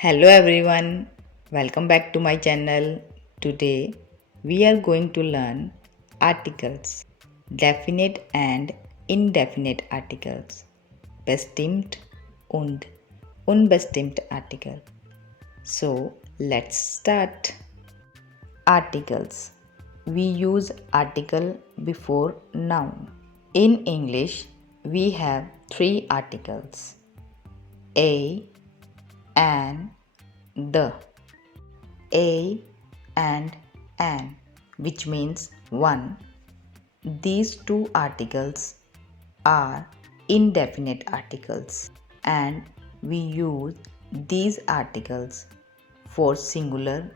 Hello everyone, welcome back to my channel. Today we are going to learn articles, definite and indefinite articles, bestimmt und unbestimmt Artikel. So let's start. Articles. We use article before noun. In English, we have three articles: a, an, the. A and an, which means one. These two articles are indefinite articles, and we use these articles for singular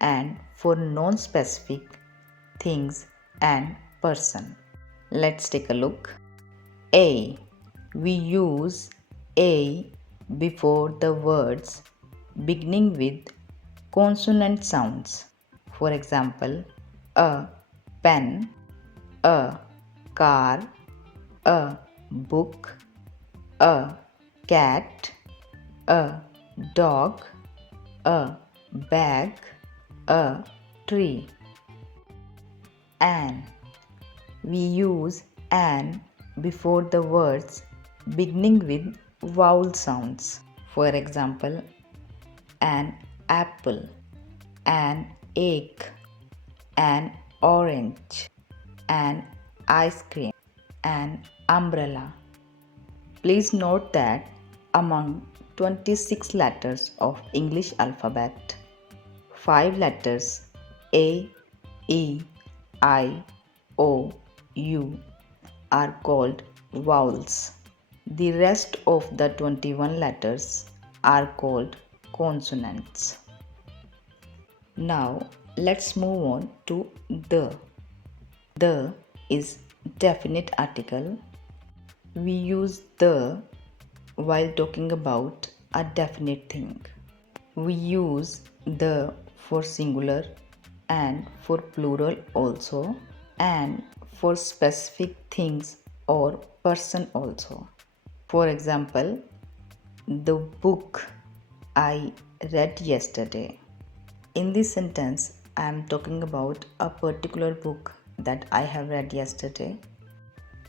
and for non-specific things and person. Let's take a look. A. We use a before the words beginning with consonant sounds. For example, a pen, a car, a book, a cat, a dog, a bag, a tree. An. We use an before the words beginning with vowel sounds. For example, an apple, an egg, an orange, an ice cream, an umbrella. Please note that among 26 letters of English alphabet, 5 letters A, E, I, O, U are called vowels. The rest of the 21 letters are called consonants. Now let's move on to the. The is definite article. We use the while talking about a definite thing. We use the for singular and for plural also, and for specific things or person also. For example, the book I read yesterday. In this sentence, I am talking about a particular book that I have read yesterday.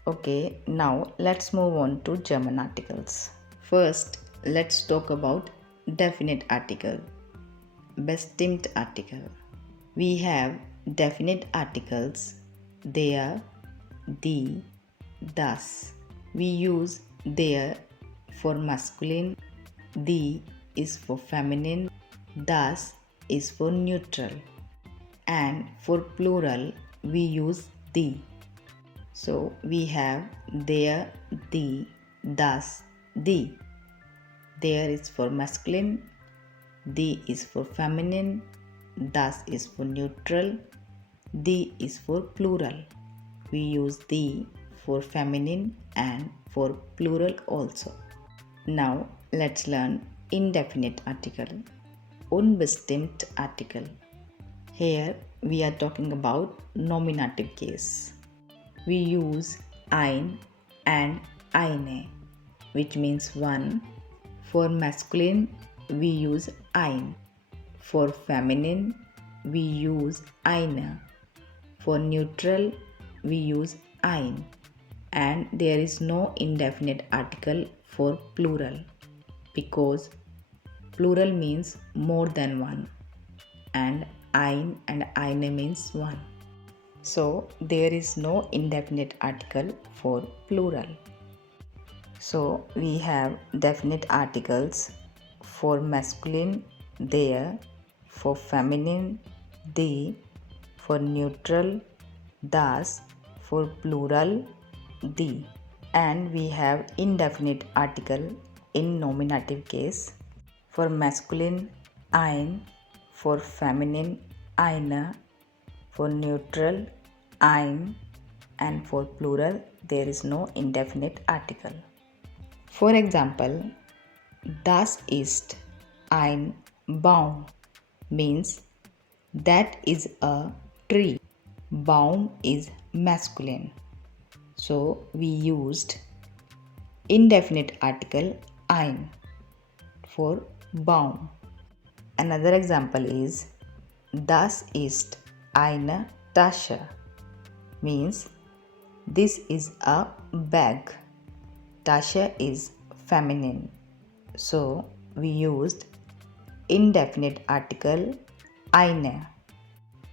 Okay, now let's move on to German articles. First, let's talk about definite article, bestimmt article. We have definite articles. They are die, das. We use there for masculine, die is for feminine, das is for neutral, and for plural we use the. So we have there, the, das, the. There is for masculine, the is for feminine, das is for neutral, the is for plural. We use the for feminine and for plural also. Now let's learn indefinite article, unbestimmt article. Here we are talking about nominative case. We use ein and eine, which means one. For masculine we use ein. For feminine we use eine. For neutral we use ein. And there is no indefinite article for plural, because plural means more than one, and ein and eine means one. So there is no indefinite article for plural. So we have definite articles for masculine there, for feminine the, for neutral das, for plural the. And we have indefinite article in nominative case. For masculine ein, for feminine eine, for neutral ein, and for plural there is no indefinite article. For example, das ist ein Baum means that is a tree. Baum is masculine. So we used indefinite article ein for Baum. Another example is Das ist eine Tasche, means this is a bag. Tasche is feminine, so we used indefinite article eine.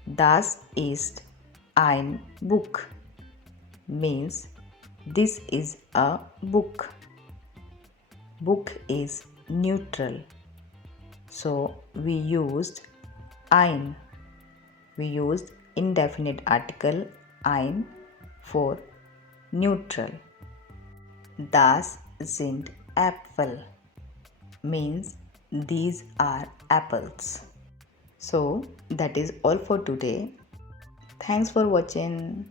Das ist ein Buch, means this is a book. Book is neutral, so we used ein. We used indefinite article ein for neutral. Das sind Äpfel, means these are apples. So that is all for today. Thanks for watching.